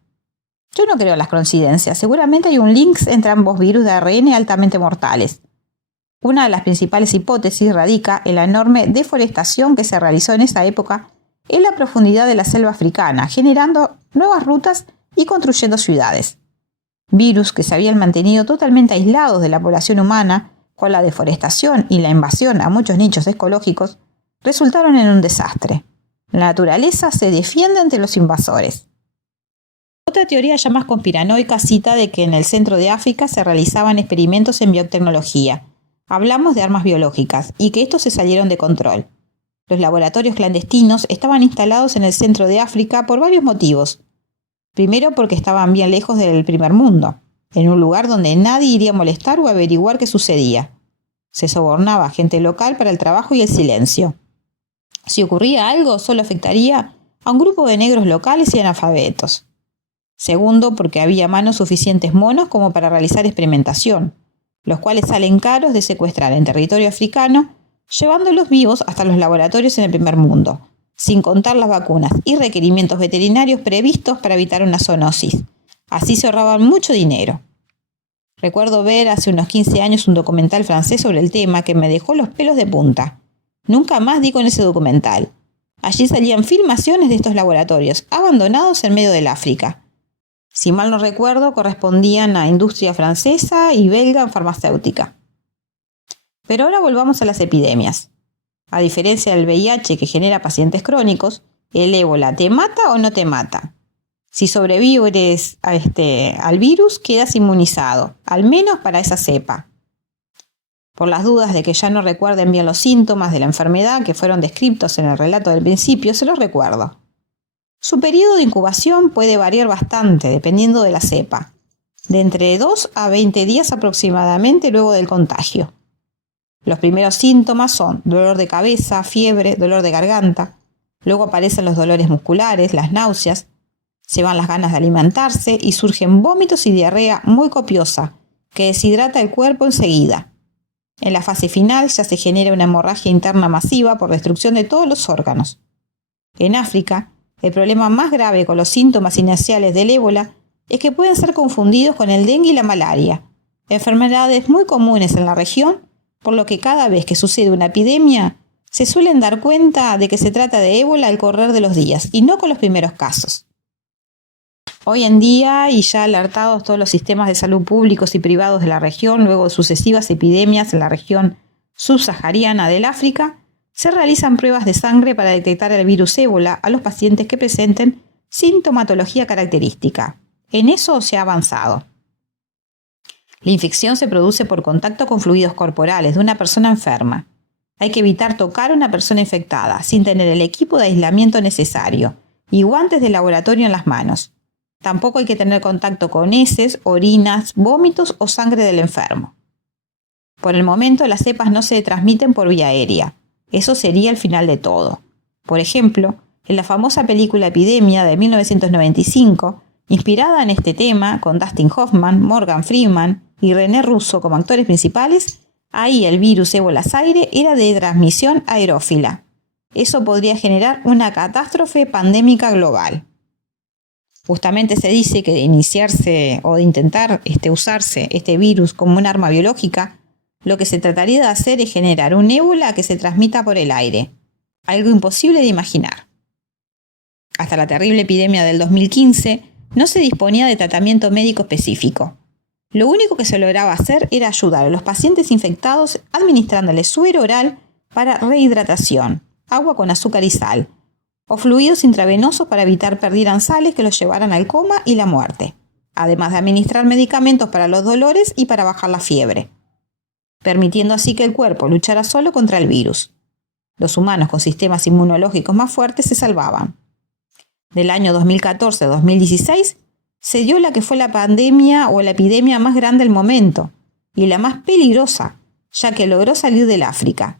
Yo no creo en las coincidencias, seguramente hay un link entre ambos virus de ARN altamente mortales. Una de las principales hipótesis radica en la enorme deforestación que se realizó en esa época en la profundidad de la selva africana, generando nuevas rutas y construyendo ciudades. Virus que se habían mantenido totalmente aislados de la población humana, con la deforestación y la invasión a muchos nichos ecológicos, resultaron en un desastre. La naturaleza se defiende ante los invasores. Otra teoría ya más conspiranoica cita de que en el centro de África se realizaban experimentos en biotecnología. Hablamos de armas biológicas y que estos se salieron de control. Los laboratorios clandestinos estaban instalados en el centro de África por varios motivos. Primero porque estaban bien lejos del primer mundo, en un lugar donde nadie iría a molestar o averiguar qué sucedía. Se sobornaba a gente local para el trabajo y el silencio. Si ocurría algo, solo afectaría a un grupo de negros locales y analfabetos. Segundo, porque había manos suficientes monos como para realizar experimentación, los cuales salen caros de secuestrar en territorio africano, llevándolos vivos hasta los laboratorios en el primer mundo, sin contar las vacunas y requerimientos veterinarios previstos para evitar una zoonosis. Así se ahorraban mucho dinero. Recuerdo ver hace unos 15 años un documental francés sobre el tema que me dejó los pelos de punta. Nunca más di con ese documental. Allí salían filmaciones de estos laboratorios, abandonados en medio del África. Si mal no recuerdo, correspondían a industria francesa y belga en farmacéutica. Pero ahora volvamos a las epidemias. A diferencia del VIH que genera pacientes crónicos, el ébola te mata o no te mata. Si sobrevives al virus, quedas inmunizado, al menos para esa cepa. Por las dudas de que ya no recuerden bien los síntomas de la enfermedad que fueron descritos en el relato del principio, se los recuerdo. Su periodo de incubación puede variar bastante dependiendo de la cepa, de entre 2 a 20 días aproximadamente luego del contagio. Los primeros síntomas son dolor de cabeza, fiebre, dolor de garganta. Luego aparecen los dolores musculares, las náuseas. Se van las ganas de alimentarse y surgen vómitos y diarrea muy copiosa, que deshidrata el cuerpo enseguida. En la fase final ya se genera una hemorragia interna masiva por destrucción de todos los órganos. En África, el problema más grave con los síntomas iniciales del ébola es que pueden ser confundidos con el dengue y la malaria, enfermedades muy comunes en la región, por lo que cada vez que sucede una epidemia, se suelen dar cuenta de que se trata de ébola al correr de los días y no con los primeros casos. Hoy en día, y ya alertados todos los sistemas de salud públicos y privados de la región, luego de sucesivas epidemias en la región subsahariana del África, se realizan pruebas de sangre para detectar el virus ébola a los pacientes que presenten sintomatología característica. En eso se ha avanzado. La infección se produce por contacto con fluidos corporales de una persona enferma. Hay que evitar tocar a una persona infectada sin tener el equipo de aislamiento necesario y guantes de laboratorio en las manos. Tampoco hay que tener contacto con heces, orinas, vómitos o sangre del enfermo. Por el momento, las cepas no se transmiten por vía aérea. Eso sería el final de todo. Por ejemplo, en la famosa película Epidemia de 1995, inspirada en este tema, con Dustin Hoffman, Morgan Freeman y René Russo como actores principales, ahí el virus ébola zaire era de transmisión aerófila. Eso podría generar una catástrofe pandémica global. Justamente se dice que de iniciarse o de intentar usarse este virus como un arma biológica, lo que se trataría de hacer es generar un ébola que se transmita por el aire. Algo imposible de imaginar. Hasta la terrible epidemia del 2015, no se disponía de tratamiento médico específico. Lo único que se lograba hacer era ayudar a los pacientes infectados administrándoles suero oral para rehidratación, agua con azúcar y sal, o fluidos intravenosos para evitar perdieran sales que los llevaran al coma y la muerte, además de administrar medicamentos para los dolores y para bajar la fiebre, permitiendo así que el cuerpo luchara solo contra el virus. Los humanos con sistemas inmunológicos más fuertes se salvaban. Del año 2014 a 2016 se dio la que fue la pandemia o la epidemia más grande del momento y la más peligrosa, ya que logró salir del África.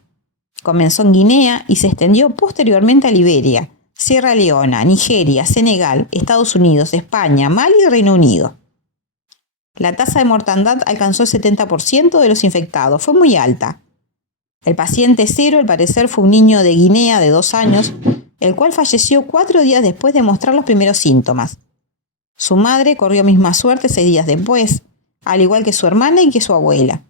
Comenzó en Guinea y se extendió posteriormente a Liberia, Sierra Leona, Nigeria, Senegal, Estados Unidos, España, Mali y Reino Unido. La tasa de mortandad alcanzó el 70% de los infectados, fue muy alta. El paciente cero, al parecer, fue un niño de Guinea de 2 años, el cual falleció 4 días después de mostrar los primeros síntomas. Su madre corrió misma suerte 6 días después, al igual que su hermana y que su abuela.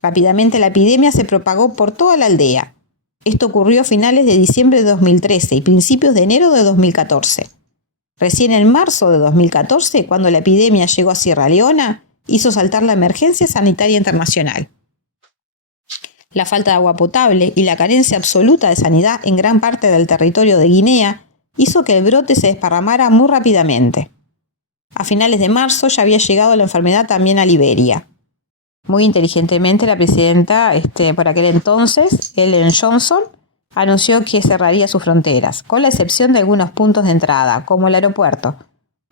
Rápidamente la epidemia se propagó por toda la aldea. Esto ocurrió a finales de diciembre de 2013 y principios de enero de 2014. Recién en marzo de 2014, cuando la epidemia llegó a Sierra Leona, hizo saltar la emergencia sanitaria internacional. La falta de agua potable y la carencia absoluta de sanidad en gran parte del territorio de Guinea hizo que el brote se desparramara muy rápidamente. A finales de marzo ya había llegado la enfermedad también a Liberia. Muy inteligentemente la presidenta, por aquel entonces, Ellen Johnson, anunció que cerraría sus fronteras, con la excepción de algunos puntos de entrada, como el aeropuerto,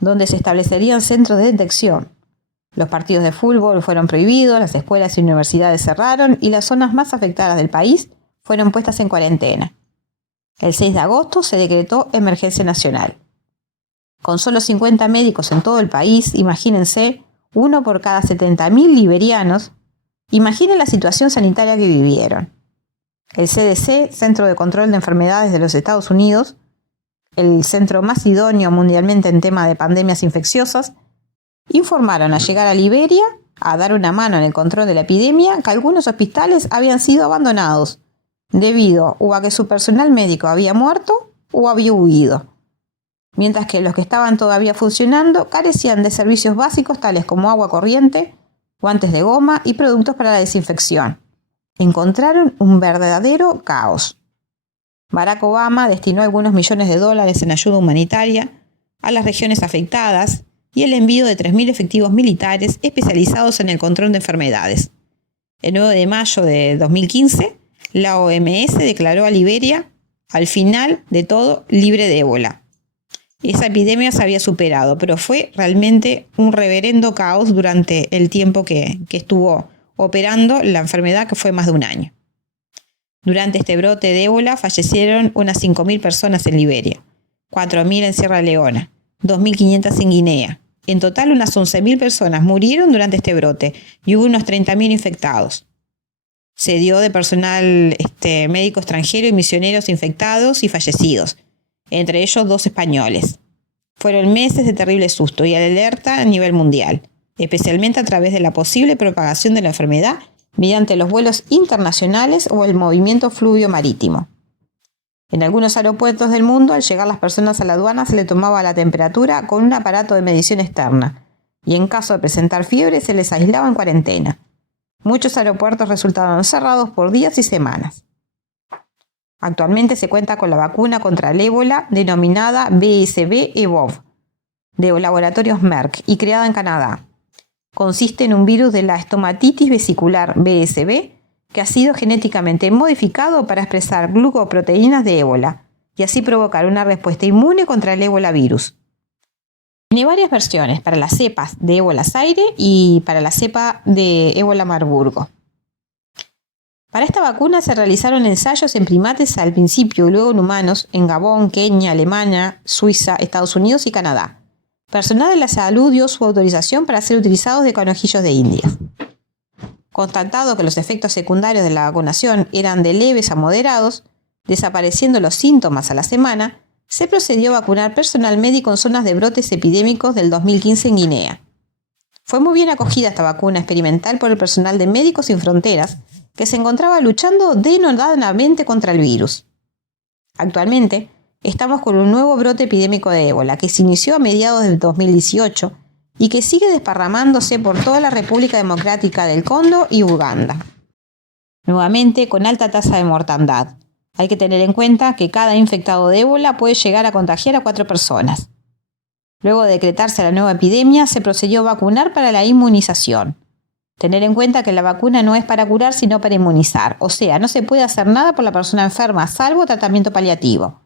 donde se establecerían centros de detección. Los partidos de fútbol fueron prohibidos, las escuelas y universidades cerraron y las zonas más afectadas del país fueron puestas en cuarentena. El 6 de agosto se decretó emergencia nacional. Con solo 50 médicos en todo el país, imagínense, uno por cada 70.000 liberianos, imaginen la situación sanitaria que vivieron. El CDC, Centro de Control de Enfermedades de los Estados Unidos, el centro más idóneo mundialmente en tema de pandemias infecciosas, informaron al llegar a Liberia a dar una mano en el control de la epidemia que algunos hospitales habían sido abandonados debido o a que su personal médico había muerto o había huido, mientras que los que estaban todavía funcionando carecían de servicios básicos tales como agua corriente, guantes de goma y productos para la desinfección. Encontraron un verdadero caos. Barack Obama destinó algunos millones de dólares en ayuda humanitaria a las regiones afectadas y el envío de 3.000 efectivos militares especializados en el control de enfermedades. El 9 de mayo de 2015, la OMS declaró a Liberia, al final de todo, libre de ébola. Esa epidemia se había superado, pero fue realmente un reverendo caos durante el tiempo que estuvo operando la enfermedad, que fue más de 1 año. Durante este brote de ébola fallecieron unas 5.000 personas en Liberia, 4.000 en Sierra Leona, 2.500 en Guinea. En total, unas 11.000 personas murieron durante este brote y hubo unos 30.000 infectados. Se dio de personal médico extranjero y misioneros infectados y fallecidos, entre ellos 2 españoles. Fueron meses de terrible susto y alerta a nivel mundial, especialmente a través de la posible propagación de la enfermedad mediante los vuelos internacionales o el movimiento fluvio marítimo. En algunos aeropuertos del mundo, al llegar las personas a la aduana se les tomaba la temperatura con un aparato de medición externa y en caso de presentar fiebre se les aislaba en cuarentena. Muchos aeropuertos resultaron cerrados por días y semanas. Actualmente se cuenta con la vacuna contra el ébola denominada BSV-EVOV de laboratorios Merck y creada en Canadá. Consiste en un virus de la estomatitis vesicular BSV que ha sido genéticamente modificado para expresar glucoproteínas de ébola y así provocar una respuesta inmune contra el ébola virus. Tiene varias versiones para las cepas de ébola Zaire y para la cepa de ébola Marburgo. Para esta vacuna se realizaron ensayos en primates al principio y luego en humanos en Gabón, Kenia, Alemania, Suiza, Estados Unidos y Canadá. Personal de la salud dio su autorización para ser utilizados de conejillos de Indias. Constatado que los efectos secundarios de la vacunación eran de leves a moderados, desapareciendo los síntomas a la semana, se procedió a vacunar personal médico en zonas de brotes epidémicos del 2015 en Guinea. Fue muy bien acogida esta vacuna experimental por el personal de Médicos Sin Fronteras, que se encontraba luchando denodadamente contra el virus. Actualmente, estamos con un nuevo brote epidémico de ébola que se inició a mediados del 2018 y que sigue desparramándose por toda la República Democrática del Congo y Uganda. Nuevamente, con alta tasa de mortandad. Hay que tener en cuenta que cada infectado de ébola puede llegar a contagiar a 4 personas. Luego de decretarse la nueva epidemia, se procedió a vacunar para la inmunización. Tener en cuenta que la vacuna no es para curar, sino para inmunizar. O sea, no se puede hacer nada por la persona enferma, salvo tratamiento paliativo.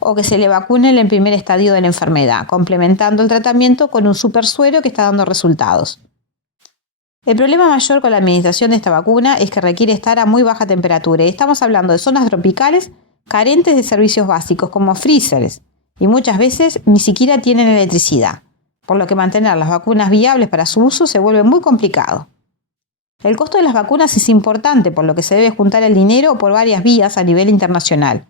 O que se le vacune en el primer estadio de la enfermedad, complementando el tratamiento con un supersuero que está dando resultados. El problema mayor con la administración de esta vacuna es que requiere estar a muy baja temperatura y estamos hablando de zonas tropicales carentes de servicios básicos como freezers y muchas veces ni siquiera tienen electricidad, por lo que mantener las vacunas viables para su uso se vuelve muy complicado. El costo de las vacunas es importante, por lo que se debe juntar el dinero por varias vías a nivel internacional.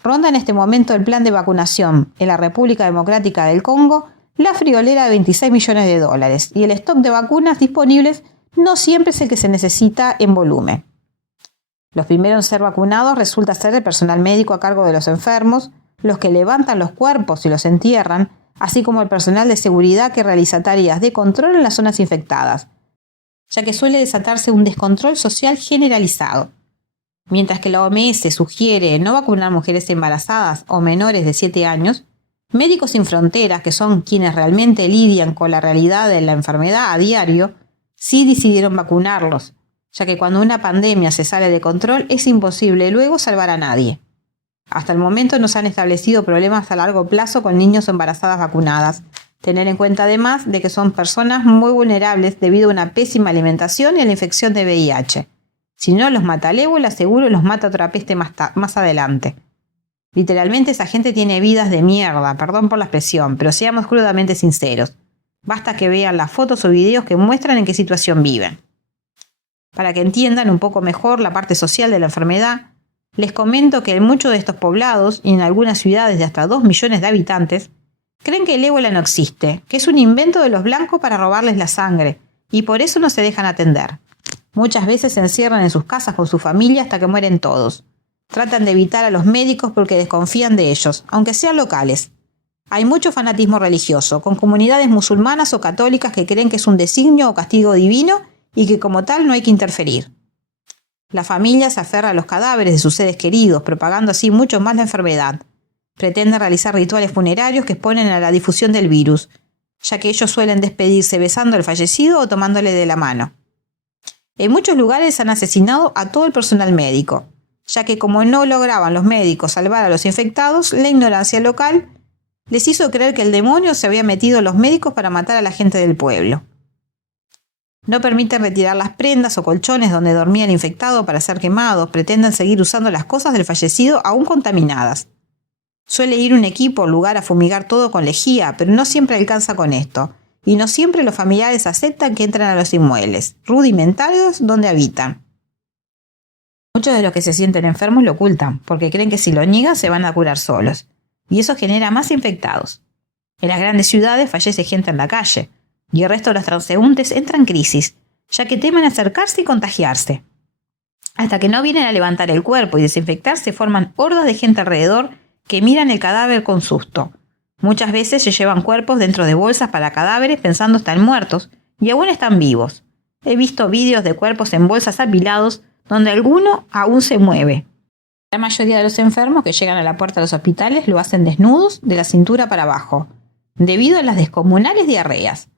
Ronda en este momento el plan de vacunación en la República Democrática del Congo la friolera de $26 millones y el stock de vacunas disponibles no siempre es el que se necesita en volumen. Los primeros en ser vacunados resulta ser el personal médico a cargo de los enfermos, los que levantan los cuerpos y los entierran, así como el personal de seguridad que realiza tareas de control en las zonas infectadas, ya que suele desatarse un descontrol social generalizado. Mientras que la OMS sugiere no vacunar mujeres embarazadas o menores de 7 años, Médicos Sin Fronteras, que son quienes realmente lidian con la realidad de la enfermedad a diario, sí decidieron vacunarlos, ya que cuando una pandemia se sale de control es imposible luego salvar a nadie. Hasta el momento no se han establecido problemas a largo plazo con niños o embarazadas vacunadas. Tener en cuenta además de que son personas muy vulnerables debido a una pésima alimentación y a la infección de VIH. Si no los mata el ébola, seguro los mata otra peste más adelante. Literalmente esa gente tiene vidas de mierda, perdón por la expresión, pero seamos crudamente sinceros. Basta que vean las fotos o videos que muestran en qué situación viven. Para que entiendan un poco mejor la parte social de la enfermedad, les comento que en muchos de estos poblados y en algunas ciudades de hasta 2 millones de habitantes, creen que el ébola no existe, que es un invento de los blancos para robarles la sangre, y por eso no se dejan atender. Muchas veces se encierran en sus casas con su familia hasta que mueren todos. Tratan de evitar a los médicos porque desconfían de ellos, aunque sean locales. Hay mucho fanatismo religioso, con comunidades musulmanas o católicas que creen que es un designio o castigo divino y que como tal no hay que interferir. La familia se aferra a los cadáveres de sus seres queridos, propagando así mucho más la enfermedad. Pretenden realizar rituales funerarios que exponen a la difusión del virus, ya que ellos suelen despedirse besando al fallecido o tomándole de la mano. En muchos lugares han asesinado a todo el personal médico, ya que como no lograban los médicos salvar a los infectados, la ignorancia local les hizo creer que el demonio se había metido en los médicos para matar a la gente del pueblo. No permiten retirar las prendas o colchones donde dormía el infectado para ser quemados, pretenden seguir usando las cosas del fallecido aún contaminadas. Suele ir un equipo al lugar a fumigar todo con lejía, pero no siempre alcanza con esto, y no siempre los familiares aceptan que entren a los inmuebles rudimentarios donde habitan. Muchos de los que se sienten enfermos lo ocultan, porque creen que si lo niegan se van a curar solos, y eso genera más infectados. En las grandes ciudades fallece gente en la calle, y el resto de los transeúntes entra en crisis, ya que temen acercarse y contagiarse. Hasta que no vienen a levantar el cuerpo y desinfectar, se forman hordas de gente alrededor que miran el cadáver con susto. Muchas veces se llevan cuerpos dentro de bolsas para cadáveres pensando están muertos, y aún están vivos. He visto vídeos de cuerpos en bolsas apilados donde alguno aún se mueve. La mayoría de los enfermos que llegan a la puerta de los hospitales lo hacen desnudos de la cintura para abajo, debido a las descomunales diarreas.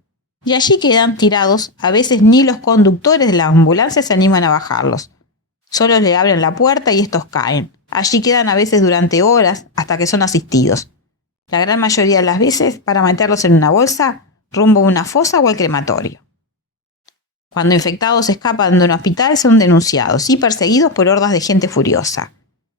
Y allí quedan tirados, a veces ni los conductores de la ambulancia se animan a bajarlos. Solo le abren la puerta y estos caen. Allí quedan a veces durante horas hasta que son asistidos. La gran mayoría de las veces para meterlos en una bolsa, rumbo a una fosa o al crematorio. Cuando infectados escapan de un hospital son denunciados y perseguidos por hordas de gente furiosa.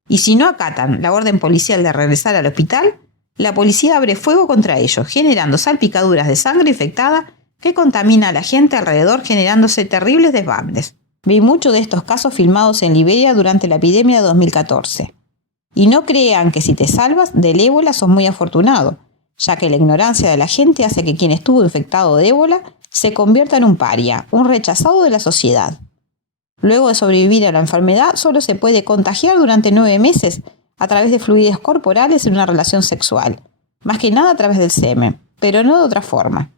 Y si no acatan la orden policial de regresar al hospital, la policía abre fuego contra ellos, generando salpicaduras de sangre infectada que contamina a la gente alrededor, generándose terribles desbandes. Vi muchos de estos casos filmados en Liberia durante la epidemia de 2014. Y no crean que si te salvas del ébola sos muy afortunado, ya que la ignorancia de la gente hace que quien estuvo infectado de ébola se convierta en un paria, un rechazado de la sociedad. Luego de sobrevivir a la enfermedad, solo se puede contagiar durante 9 meses a través de fluidos corporales en una relación sexual, más que nada a través del semen, pero no de otra forma.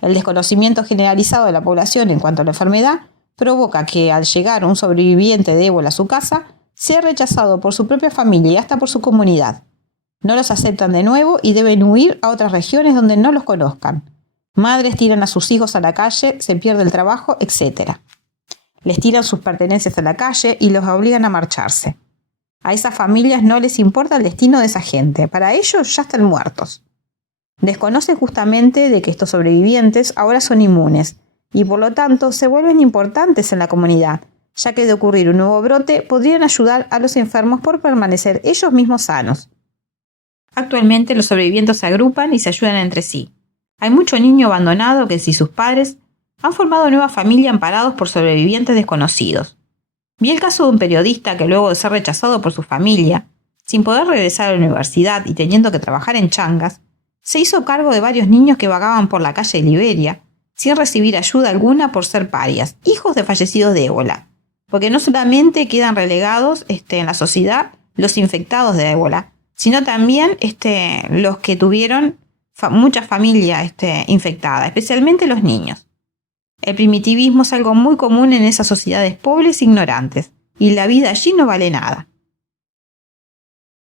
El desconocimiento generalizado de la población en cuanto a la enfermedad provoca que al llegar un sobreviviente de ébola a su casa, sea rechazado por su propia familia y hasta por su comunidad. No los aceptan de nuevo y deben huir a otras regiones donde no los conozcan. Madres tiran a sus hijos a la calle, se pierde el trabajo, etc. Les tiran sus pertenencias a la calle y los obligan a marcharse. A esas familias no les importa el destino de esa gente, para ellos ya están muertos. Desconocen justamente de que estos sobrevivientes ahora son inmunes y por lo tanto se vuelven importantes en la comunidad, ya que de ocurrir un nuevo brote podrían ayudar a los enfermos por permanecer ellos mismos sanos. Actualmente los sobrevivientes se agrupan y se ayudan entre sí. Hay mucho niño abandonado que si sus padres han formado nueva familia amparados por sobrevivientes desconocidos. Vi el caso de un periodista que luego de ser rechazado por su familia, sin poder regresar a la universidad y teniendo que trabajar en changas, se hizo cargo de varios niños que vagaban por la calle de Liberia sin recibir ayuda alguna por ser parias, hijos de fallecidos de ébola. Porque no solamente quedan relegados en la sociedad los infectados de ébola, sino también los que tuvieron muchas familias infectadas, especialmente los niños. El primitivismo es algo muy común en esas sociedades pobres e ignorantes, y la vida allí no vale nada.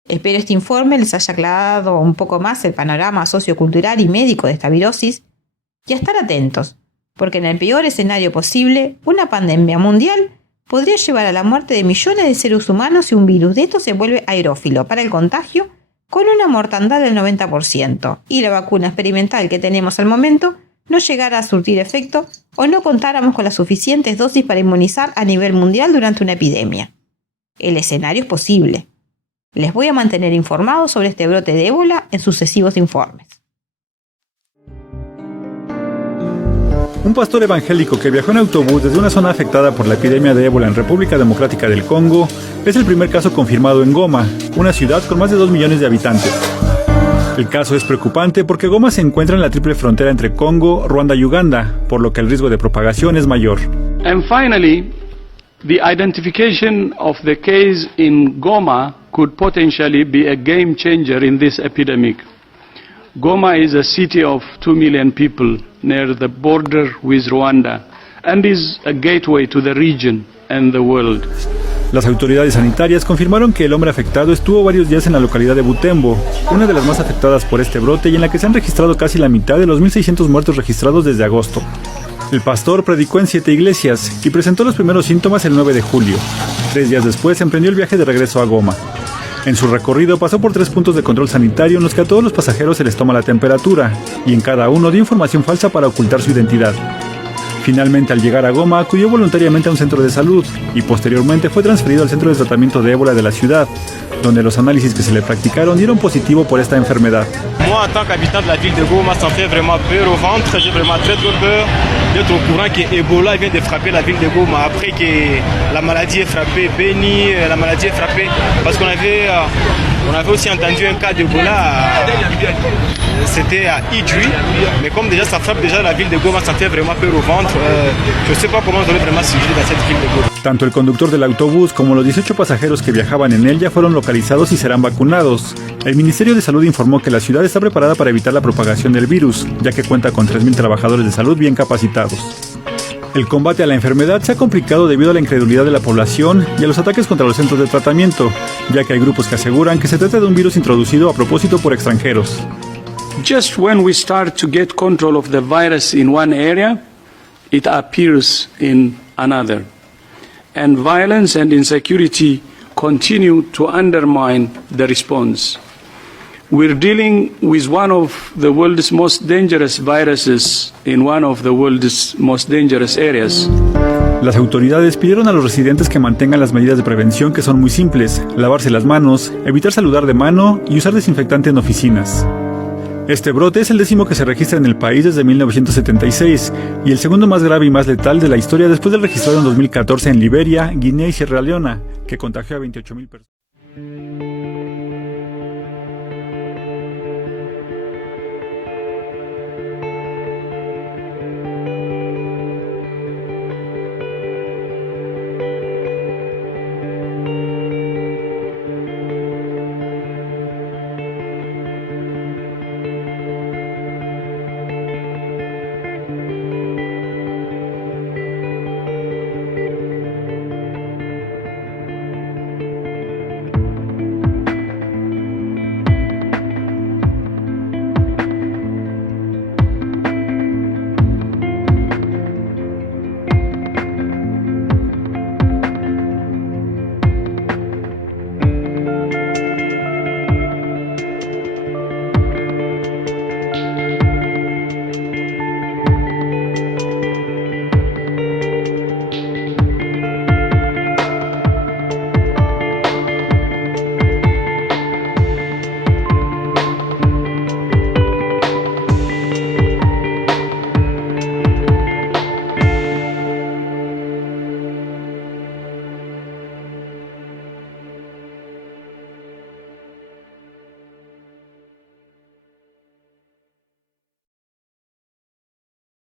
Espero este informe les haya aclarado un poco más el panorama sociocultural y médico de esta virosis, y a estar atentos, porque en el peor escenario posible, una pandemia mundial podría llevar a la muerte de millones de seres humanos si un virus de estos se vuelve aerófilo para el contagio con una mortandad del 90%, y la vacuna experimental que tenemos al momento no llegara a surtir efecto o no contáramos con las suficientes dosis para inmunizar a nivel mundial durante una epidemia. El escenario es posible. Les voy a mantener informados sobre este brote de ébola en sucesivos informes. Un pastor evangélico que viajó en autobús desde una zona afectada por la epidemia de ébola en República Democrática del Congo es el primer caso confirmado en Goma, una ciudad con más de 2 millones de habitantes. El caso es preocupante porque Goma se encuentra en la triple frontera entre Congo, Ruanda y Uganda, por lo que el riesgo de propagación es mayor. And finally, the identification of the case in Goma could potentially be a game changer in this epidemic. Goma is a city of 2 million people near the border with Rwanda and is a gateway to the region and the world. Las autoridades sanitarias confirmaron que el hombre afectado estuvo varios días en la localidad de Butembo, una de las más afectadas por este brote y en la que se han registrado casi la mitad de los 1.600 muertos registrados desde agosto. El pastor predicó en 7 iglesias y presentó los primeros síntomas el 9 de julio. 3 días después emprendió el viaje de regreso a Goma. En su recorrido pasó por 3 puntos de control sanitario en los que a todos los pasajeros se les toma la temperatura y en cada uno dio información falsa para ocultar su identidad. Finalmente, al llegar a Goma, acudió voluntariamente a un centro de salud y posteriormente fue transferido al centro de tratamiento de ébola de la ciudad, donde los análisis que se le practicaron dieron positivo por esta enfermedad. Moi, en tant qu'habitant de la ville de Goma, ça me fait vraiment peur au ventre. J'ai vraiment très peur d'être au courant que Ebola vient de frapper la ville de Goma. Après que la maladie est frappée Beni, la maladie est frappée parce qu'on avait aussi entendu un cas d'Ebola, c'était à Idjwi, mais comme déjà ça frappe déjà la ville de Goma, ça me fait vraiment peur au ventre. Je ne sais pas comment on devrait vraiment survivre dans cette ville de Goma. Tanto el conductor del autobús como los 18 pasajeros que viajaban en él ya fueron localizados y serán vacunados. El Ministerio de Salud informó que la ciudad está preparada para evitar la propagación del virus, ya que cuenta con 3.000 trabajadores de salud bien capacitados. El combate a la enfermedad se ha complicado debido a la incredulidad de la población y a los ataques contra los centros de tratamiento, ya que hay grupos que aseguran que se trata de un virus introducido a propósito por extranjeros. Just when we start to get control of the virus in one area, it appears in another. And violence and insecurity continue to undermine the response. We're dealing with one of the world's most dangerous viruses in one of the world's most dangerous areas. Las autoridades pidieron a los residentes que mantengan las medidas de prevención, que son muy simples: lavarse las manos, evitar saludar de mano y usar desinfectante en oficinas. Este brote es el 10º que se registra en el país desde 1976 y el segundo más grave y más letal de la historia, después del registrado en 2014 en Liberia, Guinea y Sierra Leona, que contagió a 28.000 personas.